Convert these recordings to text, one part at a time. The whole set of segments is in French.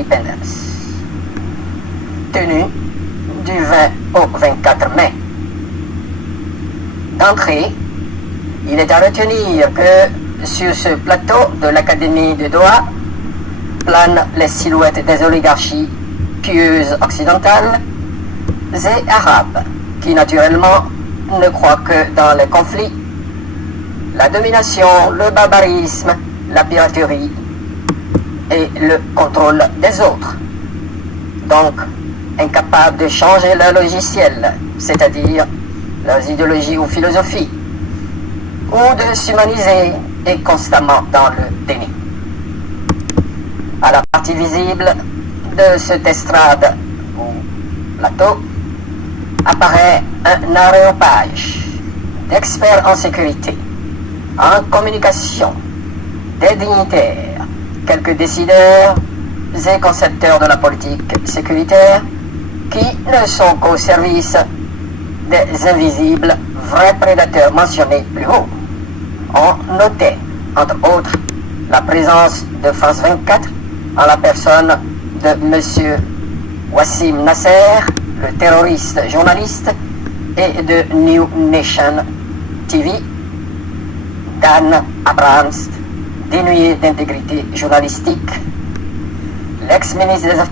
Independence, tenue du 20 au 24 mai. D'entrée, il est à retenir que sur ce plateau de l'Académie de Doha planent les silhouettes des oligarchies pieuses occidentales et arabes, qui naturellement ne croient que dans les conflits, la domination, le barbarisme, la piraterie et le contrôle des autres. Donc, incapables de changer leur logiciel, c'est-à-dire leurs idéologies ou philosophies, ou de s'humaniser et constamment dans le déni. À la partie visible de cette estrade ou plateau apparaît un aréopage d'experts en sécurité, en communication, des dignitaires, quelques décideurs et concepteurs de la politique sécuritaire qui ne sont qu'au service des invisibles vrais prédateurs mentionnés plus haut. On notait, entre autres, la présence de France 24 en la personne de M. Wassim Nasser, le terroriste journaliste, et de New Nation TV, Dan Abrams, dénué d'intégrité journalistique, l'ex-ministre des Affaires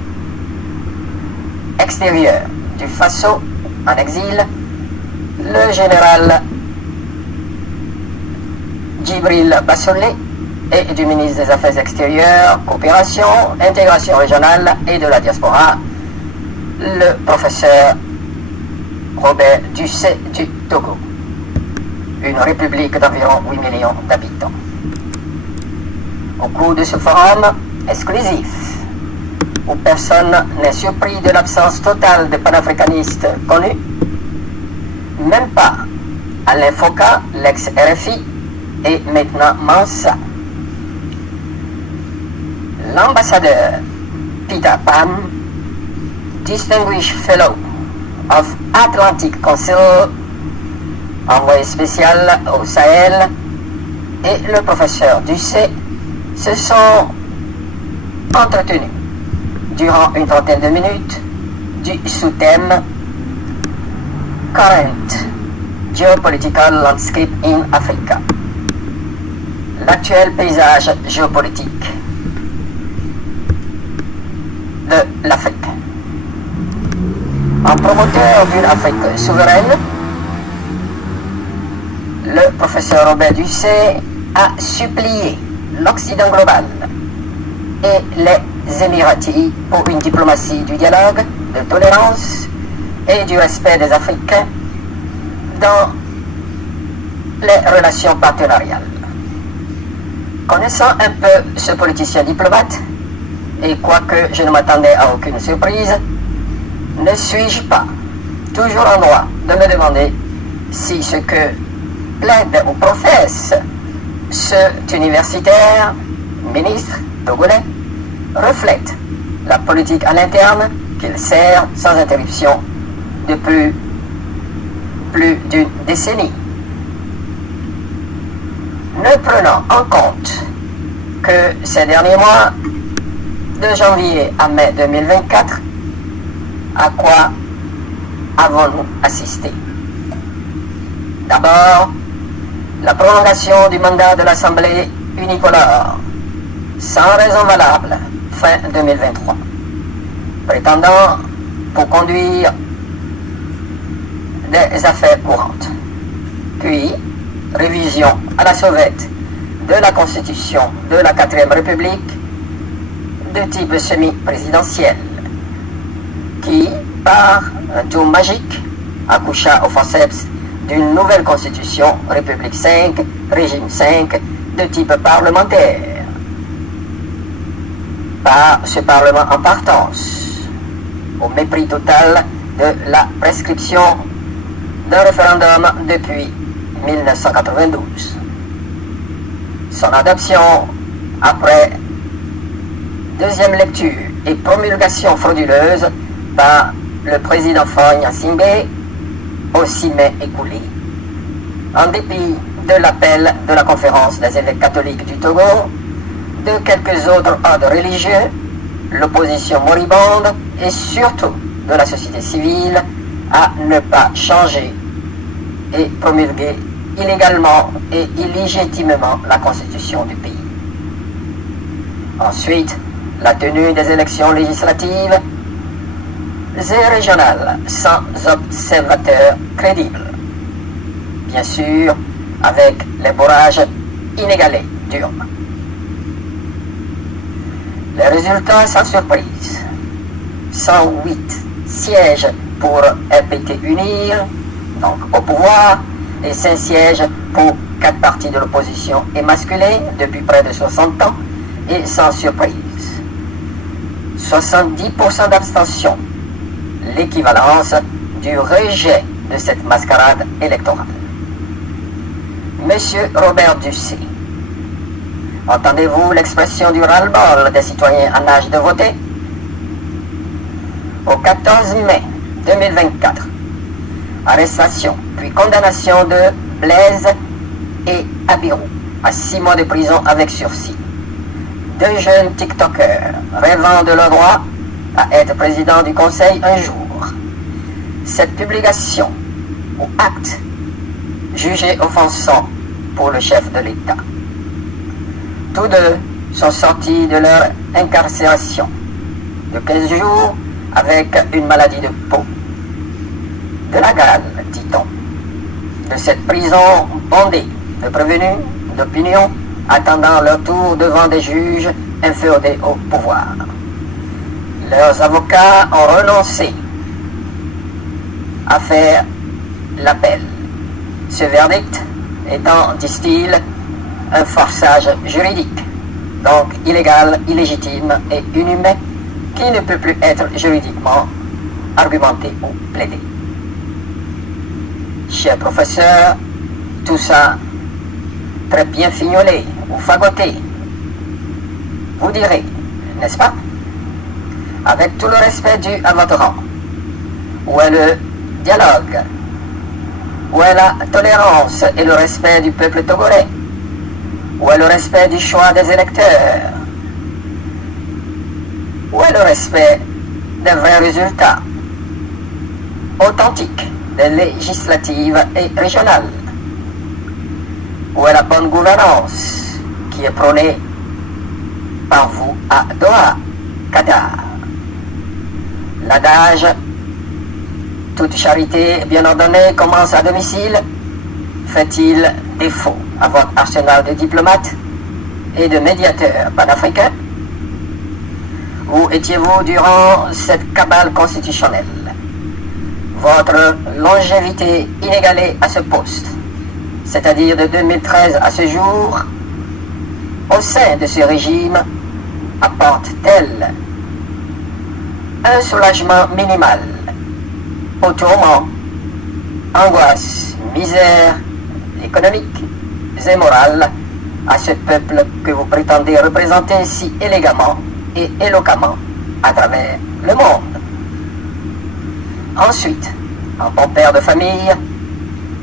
extérieures du Faso en exil, le général Djibril Bassolé, et du ministre des Affaires extérieures, coopération, intégration régionale et de la diaspora, le professeur Robert Ducet du Togo, une république d'environ 8 millions d'habitants. Au cours de ce forum exclusif, où personne n'est surpris de l'absence totale de panafricanistes connus, même pas Alain Foka, l'ex-RFI, et maintenant Mansa. L'ambassadeur Peter Pan, Distinguished Fellow of Atlantic Council, envoyé spécial au Sahel, et le professeur Ducet se sont entretenus durant une trentaine de minutes du sous-thème Current Geopolitical Landscape in Africa, l'actuel paysage géopolitique de l'Afrique. En promoteur d'une Afrique souveraine, le professeur Robert Ducet a supplié l'Occident global et les Émiratis pour une diplomatie du dialogue, de tolérance et du respect des Africains dans les relations partenariales. Connaissant un peu ce politicien diplomate, et quoique je ne m'attendais à aucune surprise, ne suis-je pas toujours en droit de me demander si ce que plaide ou professe cet universitaire, ministre togolais, reflète la politique à l'interne qu'il sert sans interruption depuis plus d'une décennie. Ne prenant en compte que ces derniers mois, de janvier à mai 2024, à quoi avons-nous assisté? D'abord, la prolongation du mandat de l'Assemblée unicolore, sans raison valable, fin 2023, prétendant pour conduire des affaires courantes. Puis, révision à la sauvette de la Constitution de la 4e République de type semi-présidentiel, qui, par un tour magique, accoucha au forceps d'une nouvelle Constitution, République 5, Régime 5, de type parlementaire. Par ce Parlement en partance, au mépris total de la prescription d'un référendum depuis 1992. Son adoption après deuxième lecture et promulgation frauduleuse par le président Faure Gnassingbé au 6 mai écoulé, en dépit de l'appel de la conférence des évêques catholiques du Togo, de quelques autres ordres religieux l'opposition moribonde et surtout de la société civile à ne pas changer et promulguer illégalement et illégitimement la constitution du pays. Ensuite, la tenue des élections législatives et régionales sans observateurs crédibles. Bien sûr, avec les bourrages inégalés d'urnes. Les résultats sans surprise. 108 sièges pour RPT Unir, donc au pouvoir, et 5 sièges pour 4 partis de l'opposition émasculés depuis près de 60 ans, et sans surprise. 70% d'abstention, l'équivalence du rejet de cette mascarade électorale. Monsieur Robert Ducé, entendez-vous l'expression du ras-le-bol des citoyens en âge de voter? Au 14 mai 2024, arrestation puis condamnation de Blaise et Abirou à 6 mois de prison avec sursis. 2 jeunes TikTokers rêvant de leur droit à être président du Conseil un jour. Cette publication ou acte jugé offensant pour le chef de l'État. Tous deux sont sortis de leur incarcération de 15 jours avec une maladie de peau. De la gale, dit-on, de cette prison bondée de prévenus, d'opinion, attendant leur tour devant des juges inféodés au pouvoir. Leurs avocats ont renoncé à faire l'appel. Ce verdict étant, disent-ils, un forçage juridique, donc illégal, illégitime et inhumain, qui ne peut plus être juridiquement argumenté ou plaidé. Cher professeur, tout ça très bien fignolé ou fagoté, vous direz, n'est-ce pas? Avec tout le respect dû à votre rang, où est le dialogue? Où est la tolérance et le respect du peuple togolais? Où est le respect du choix des électeurs? Où est le respect des vrais résultats authentiques des législatives et régionales? Où est la bonne gouvernance qui est prônée par vous à Doha, Qatar? L'adage « toute charité bien ordonnée commence à domicile » fait-il défaut à votre arsenal de diplomates et de médiateurs panafricains? Où étiez-vous durant cette cabale constitutionnelle? Votre longévité inégalée à ce poste, c'est-à-dire de 2013 à ce jour, au sein de ce régime, apporte-t-elle un soulagement minimal aux tourments, angoisse, misère économique et morale à ce peuple que vous prétendez représenter si élégamment et éloquemment à travers le monde? Ensuite, en bon père de famille,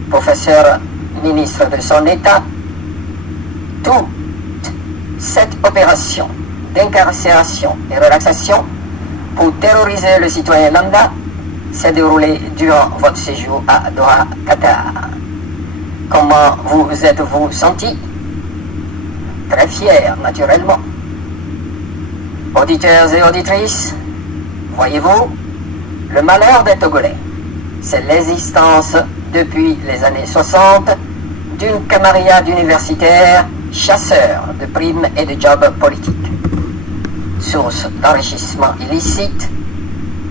professeur ministre de son État, toute cette opération d'incarcération et relaxation pour terroriser le citoyen lambda s'est déroulée durant votre séjour à Doha, Qatar. Comment vous êtes-vous senti? Très fier, naturellement. Auditeurs et auditrices, voyez-vous, le malheur des Togolais, c'est l'existence depuis les années 60 d'une camarilla d'universitaires chasseurs de primes et de jobs politiques. Source d'enrichissement illicite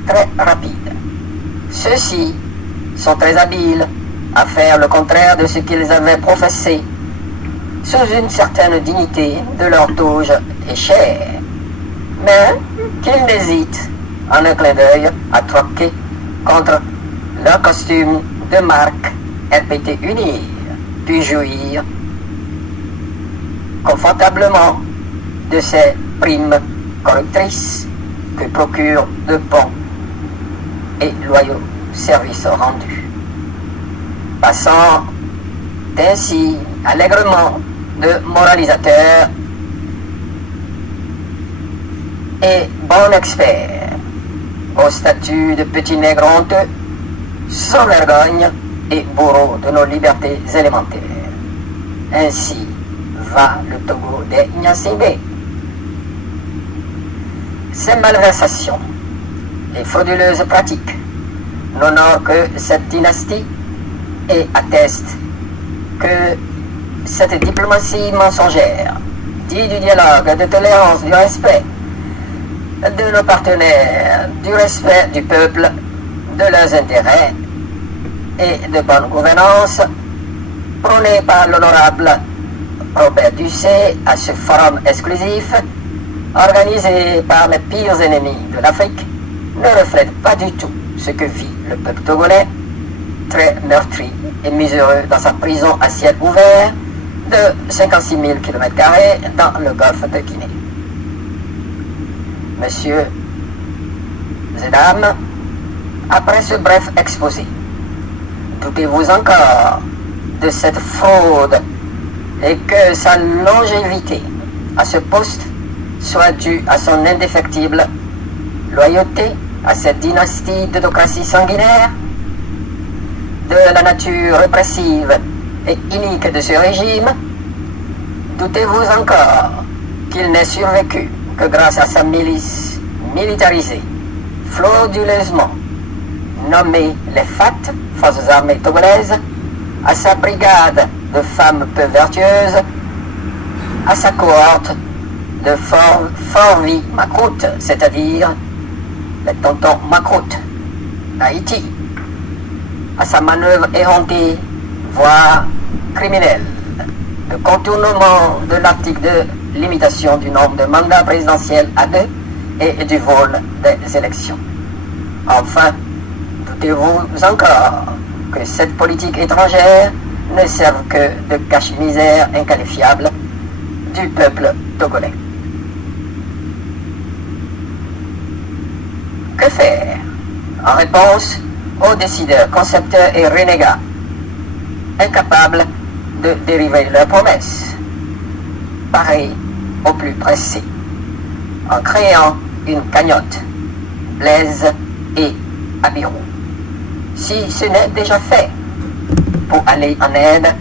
très rapide. Ceux-ci sont très habiles à faire le contraire de ce qu'ils avaient professé sous une certaine dignité de leur toge et chair, mais qu'ils n'hésitent en un clin d'œil à troquer contre leur costume de marque RPT Unir, puis jouir confortablement de ces primes correctrices que procurent de bons et loyaux services rendus, passant ainsi allègrement de moralisateurs et bon expert, au statut de petit nègre honteux, sans vergogne et bourreau de nos libertés élémentaires. Ainsi va le Togo des Gnassingbé. Ces malversations et frauduleuses pratiques n'honorent que cette dynastie et attestent que cette diplomatie mensongère, dit du dialogue, de tolérance, du respect de nos partenaires, du respect du peuple, de leurs intérêts et de bonne gouvernance, prônée par l'honorable Robert Ducé à ce forum exclusif, organisé par les pires ennemis de l'Afrique, ne reflète pas du tout ce que vit le peuple togolais, très meurtri et miséreux dans sa prison à ciel ouvert de 56 000 km² dans le golfe de Guinée. Messieurs et dames, après ce bref exposé, doutez-vous encore de cette fraude et que sa longévité à ce poste soit due à son indéfectible loyauté à cette dynastie d'autocratie sanguinaire? De la nature répressive et inique de ce régime, doutez-vous encore qu'il n'ait survécu que grâce à sa milice militarisée, frauduleusement nommée les FAT, Forces armées togolaises, à sa brigade de femmes peu vertueuses, à sa cohorte de Forvi Macroute, c'est-à-dire les tontons Macroute d'Haïti, à sa manœuvre éhontée, voire criminelle, de contournement de l'article de limitation du nombre de mandats présidentiels à 2 et du vol des élections. Enfin, doutez-vous encore que cette politique étrangère ne serve que de cache-misère inqualifiable du peuple togolais? Que faire en réponse aux décideurs, concepteurs et renégats, incapables de dériver leurs promesses, pareil au plus pressé, en créant une cagnotte, Blaise et Abirou, si ce n'est déjà fait, pour aller en aide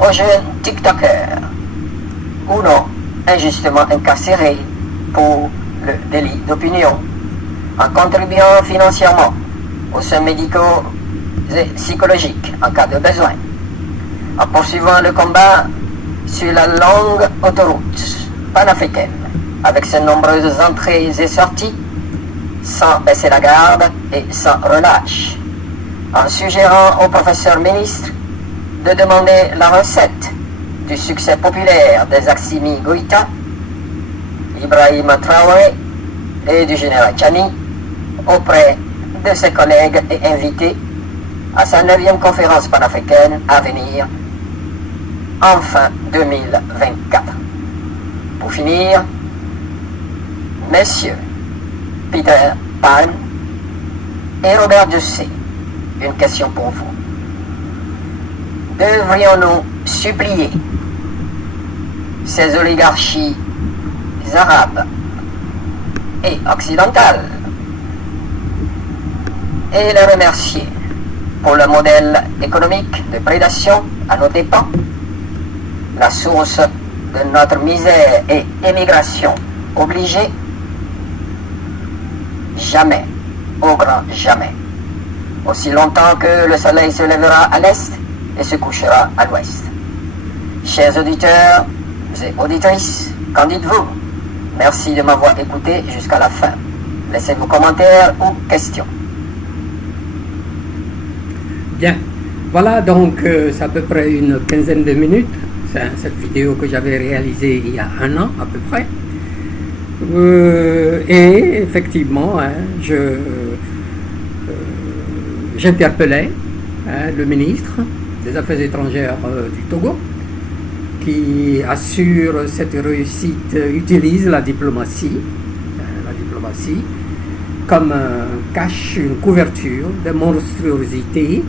aux jeunes TikTokers ou non injustement incarcérés pour le délit d'opinion, en contribuant financièrement aux soins médicaux et psychologiques en cas de besoin, en poursuivant le combat sur la longue autoroute panafricaine avec ses nombreuses entrées et sorties, sans baisser la garde et sans relâche, en suggérant au professeur ministre de demander la recette du succès populaire des Assimi Goïta, Ibrahim Traoré et du général Tchani auprès de ses collègues et invités à sa 9e conférence panafricaine à venir en fin 2024. Pour finir, messieurs Peter Pan et Robert Ducé, une question pour vous. Devrions-nous supplier ces oligarchies arabes et occidentales et les remercier pour le modèle économique de prédation à nos dépens, la source de notre misère et émigration obligée? Jamais, au grand jamais, aussi longtemps que le soleil se lèvera à l'est et se couchera à l'ouest. Chers auditeurs et auditrices, qu'en dites-vous? Merci de m'avoir écouté jusqu'à la fin. Laissez vos commentaires ou questions. Bien, voilà donc c'est à peu près une quinzaine de minutes, c'est cette vidéo que j'avais réalisée il y a 1 an à peu près. Et effectivement, j'interpellais le ministre des Affaires étrangères du Togo, qui assure cette réussite, utilise la diplomatie comme cache une couverture de monstruosité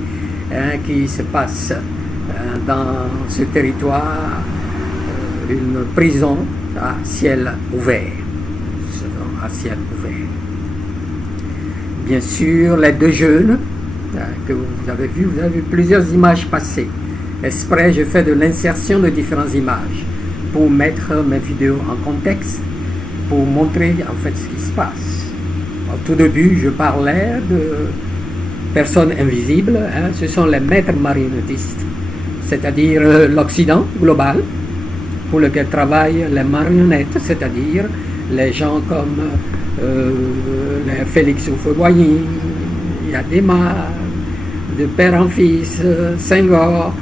qui se passe dans ce territoire, une prison à ciel ouvert. à ciel ouvert. Bien sûr, les deux jeunes que vous avez vu plusieurs images passer. Exprès, je fais de l'insertion de différentes images pour mettre mes vidéos en contexte, pour montrer en fait ce qui se passe. Au tout début, je parlais de personnes invisibles, ce sont les maîtres marionnettistes, c'est-à-dire l'Occident global, pour lequel travaillent les marionnettes, c'est-à-dire les gens comme les Félix Houphouët-Boigny, Yadema, de père en fils, Senghor,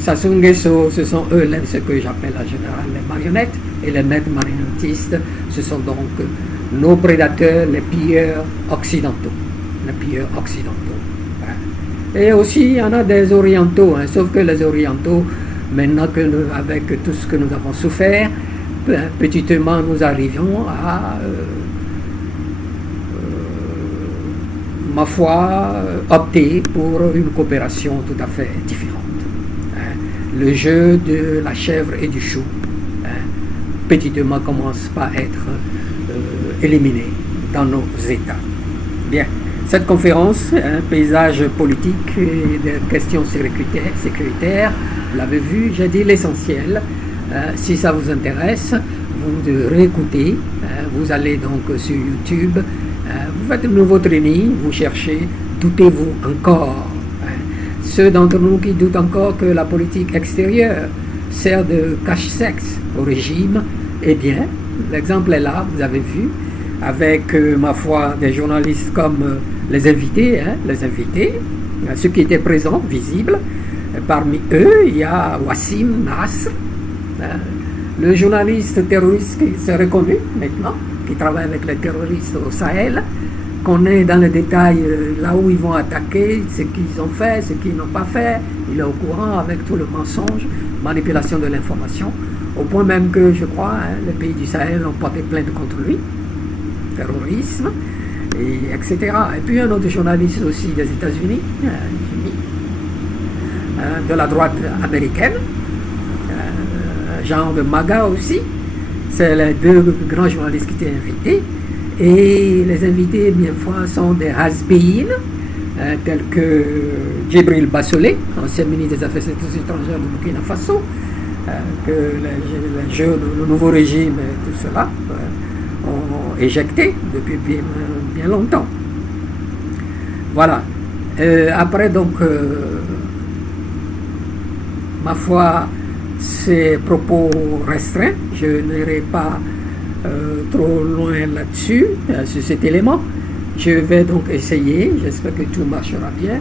Sassou Nguesso, ce sont eux ce que j'appelle en général les marionnettes, et les maîtres marionnettistes, ce sont donc nos prédateurs, les pilleurs occidentaux. Et aussi, il y en a des orientaux, sauf que les orientaux, maintenant avec tout ce que nous avons souffert, petitement nous arrivons à, ma foi, opter pour une coopération tout à fait différente. Le jeu de la chèvre et du chou, petitement commence par être éliminé dans nos États. Bien, cette conférence, paysage politique et des questions sécuritaires, vous l'avez vu, j'ai dit l'essentiel. Si ça vous intéresse, vous de réécouter. Vous allez donc sur YouTube, vous faites un nouveau training, vous cherchez, doutez-vous encore. Ceux d'entre nous qui doutent encore que la politique extérieure sert de cache-sexe au régime, eh bien, l'exemple est là, vous avez vu, avec, ma foi, des journalistes comme les invités, ceux qui étaient présents, visibles. Parmi eux, il y a Wassim Nasr, le journaliste terroriste qui s'est reconnu maintenant, qui travaille avec les terroristes au Sahel, connaît dans le détail là où ils vont attaquer, ce qu'ils ont fait, ce qu'ils n'ont pas fait. Il est au courant avec tout le mensonge, manipulation de l'information, au point même que, je crois, les pays du Sahel ont porté plainte contre lui, terrorisme, et etc. Et puis un autre journaliste aussi des États-Unis, de la droite américaine, genre de MAGA aussi. C'est les deux grands journalistes qui étaient invités. Et les invités, bien fois, sont des has-been, tels que Djibril Bassolé, ancien ministre des Affaires étrangères du Burkina Faso, que les jeunes, le nouveau régime et tout cela ont éjecté depuis bien longtemps. Voilà. Après, donc, ma foi, ces propos restreints, je n'irai pas trop loin là-dessus, sur cet élément. Je vais donc essayer, j'espère que tout marchera bien,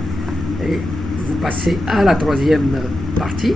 et vous passez à la troisième partie.